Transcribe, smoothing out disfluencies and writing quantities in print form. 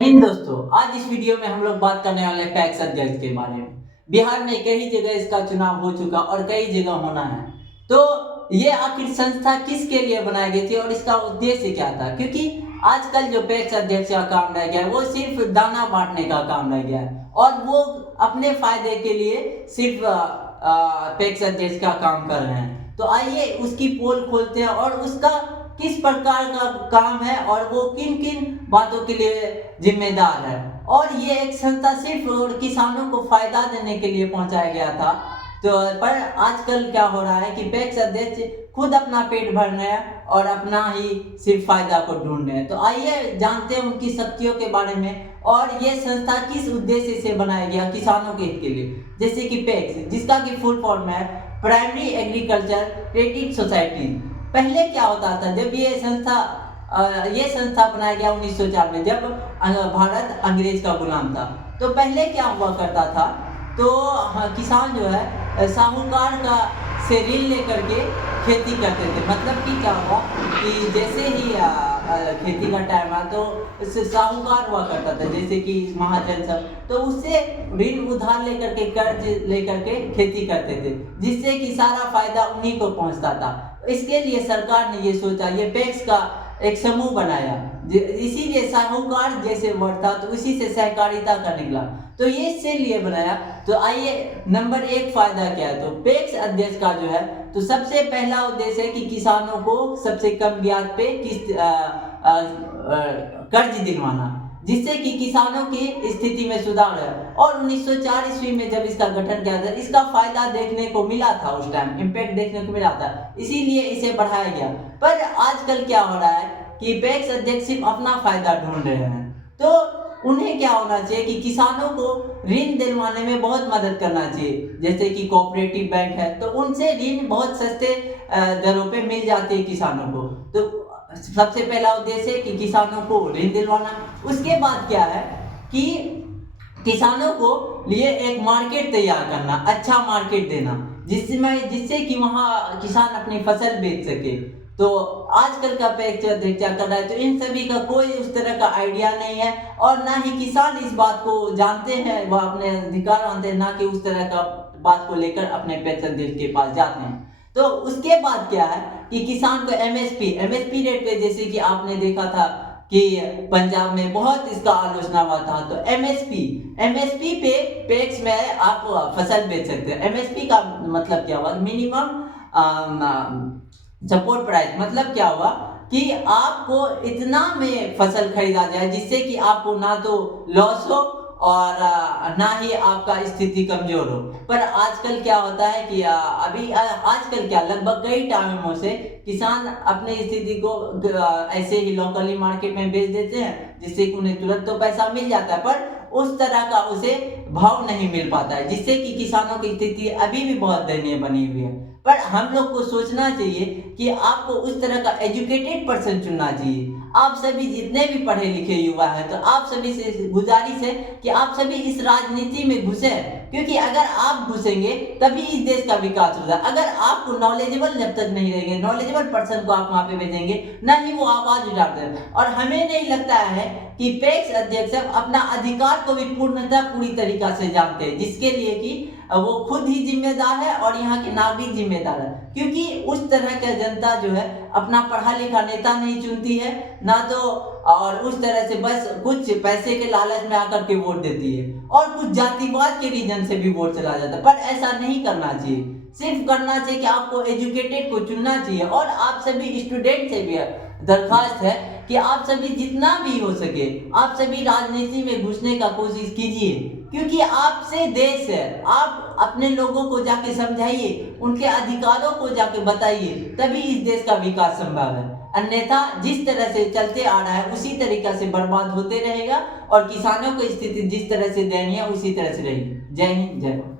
इन दोस्तों, आज इस वीडियो में हम लोग बात करने वाले हैं पैक्स अध्यक्ष के बारे में। बिहार में कई जगह इसका चुनाव हो चुका और कई जगह होना है। तो ये आखिर संस्था किसके लिए बनाई गई थी और इसका उद्देश्य क्या था? क्योंकि आजकल जो पैक्स अध्यक्ष का काम रह गया है वो सिर्फ दाना बांटने का काम रह गया है और वो अपने फायदे के लिए सिर्फ पैक्स अध्यक्ष का काम कर रहे हैं। तो आइए उसकी पोल खोलते हैं और उसका किस प्रकार का काम है और वो किन किन बातों के लिए जिम्मेदार है। और ये एक संस्था सिर्फ किसानों को फायदा देने के लिए पहुंचाया गया था। तो पर आजकल क्या हो रहा है कि पैक्स अध्यक्ष खुद अपना पेट भर रहे हैं और अपना ही सिर्फ फायदा को ढूंढ रहे हैं। तो आइए जानते हैं उनकी शक्तियों के बारे में और ये संस्था किस उद्देश्य से बनाया गया किसानों के हित के लिए। जैसे कि पैक्स, जिसका कि फुल फॉर्म है प्राइमरी एग्रीकल्चर क्रेडिट सोसाइटी। पहले क्या होता था जब ये संस्था बनाया गया 1904 में, जब भारत अंग्रेज का गुलाम था। तो पहले क्या हुआ करता था, तो किसान जो है साहूकार का से ऋण लेकर के खेती करते थे। मतलब कि क्या हुआ कि जैसे ही खेती का टाइम आया तो साहूकार हुआ करता था, जैसे कि महाजन सब, तो उससे ऋण उधार लेकर के कर्ज लेकर के खेती करते थे, जिससे कि सारा फायदा उन्हीं को पहुंचता था। इसके लिए सरकार ने ये सोचा, ये पैक्स का एक समूह बनाया, इसीलिए साहूकार जैसे वर्ड था तो इसी से सहकारिता का निकला, तो ये इसीलिए बनाया। तो आइए नंबर 1 फायदा क्या है, तो पैक्स अध्यक्ष का जो है तो सबसे पहला उद्देश्य है कि किसानों को सबसे कम ब्याज पे कर्ज दिलवाना, जिससे कि किसानों की स्थिति में सुधार है। और 1904 ईस्वी में जब इसका गठन किया था, इसका फायदा देखने को मिला था, उस टाइम इम्पैक्ट देखने को मिला था, इसीलिए इसे बढ़ाया गया। पर आजकल क्या हो रहा है कि पैक्स अध्यक्ष सिर्फ अपना फायदा ढूंढ रहे हैं। तो उन्हें क्या होना चाहिए कि किसानों को ऋण दिलवाने में बहुत मदद करना चाहिए। जैसे कि कोऑपरेटिव बैंक है तो उनसे ऋण बहुत सस्ते दरों पे मिल जाते हैं किसानों को। तो सबसे पहला उद्देश्य है कि किसानों को ऋण दिलवाना। उसके बाद क्या है कि किसानों को लिए एक मार्केट तैयार करना, अच्छा मार्केट देना, जिससे कि वहाँ किसान अपनी फसल बेच सके। तो आजकल का पैक्स अध्यक्ष क्या कर रहा है, तो इन सभी का कोई उस तरह का आइडिया नहीं है और ना ही किसान इस बात को जानते हैं, वह अपने अधिकार मानते हैं, ना कि उस तरह का बात को लेकर अपने पैक्स अध्यक्ष के पास जाते हैं। तो उसके बाद क्या है कि किसान को एमएसपी रेट पे, जैसे कि आपने देखा था कि पंजाब में बहुत इसका आलोचना हुआ था, तो एमएसपी पे पैक्स में आप फसल बेच सकते हैं। एमएसपी का मतलब क्या हुआ, मिनिमम सपोर्ट प्राइस। मतलब क्या हुआ कि आपको इतना में फसल खरीदा जाए जिससे कि आपको ना तो लॉस हो और ना ही आपका स्थिति कमजोर हो। पर आजकल क्या होता है कि आजकल क्या लगभग कई टाइमों से किसान अपने स्थिति को ऐसे ही लोकली मार्केट में बेच देते हैं, जिससे कि उन्हें तुरंत तो पैसा मिल जाता है पर उस तरह का उसे भाव नहीं मिल पाता है, जिससे कि किसानों की स्थिति अभी भी बहुत दयनीय बनी हुई है। पर हम लोग को सोचना चाहिए कि आपको उस तरह का एजुकेटेड पर्सन चुनना चाहिए। आप सभी जितने भी पढ़े लिखे युवा हैं, तो आप सभी से गुजारिश है कि आप सभी इस राजनीति में घुसे, क्योंकि अगर आप घुसेंगे तभी इस देश का विकास होगा। अगर आपको नॉलेजेबल जब तक नहीं रहेंगे, नॉलेजेबल पर्सन को आप वहां पे भेजेंगे, ना ही वो आवाज उठाते हैं। और हमें नहीं लगता है कि पैक्स अध्यक्ष अपना अधिकार को भी पूरी तरीका से जानते हैं, जिसके लिए कि वो खुद ही जिम्मेदार है और यहाँ के नागरिक जिम्मेदार है। क्योंकि उस तरह का जनता जो है अपना पढ़ा लिखा नेता नहीं चुनती है ना, तो और उस तरह से बस कुछ पैसे के लालच में आकर के वोट देती है और कुछ जातिवाद के रीजन से भी वोट चला जाता है। पर ऐसा नहीं करना चाहिए, सिर्फ करना चाहिए कि आपको एजुकेटेड को चुनना चाहिए। और आप सभी स्टूडेंट से भी दरखास्त है कि आप सभी जितना भी हो सके आप सभी राजनीति में घुसने का कोशिश कीजिए, क्योंकि आपसे देश है। आप अपने लोगों को जाके समझाइए, उनके अधिकारों को जाके बताइए, तभी इस देश का विकास संभव है। अन्यथा जिस तरह से चलते आ रहा है उसी तरीका से बर्बाद होते रहेगा और किसानों की स्थिति जिस तरह से दयनीय उसी तरह से रहेगी। जय हिंद, जय भारत।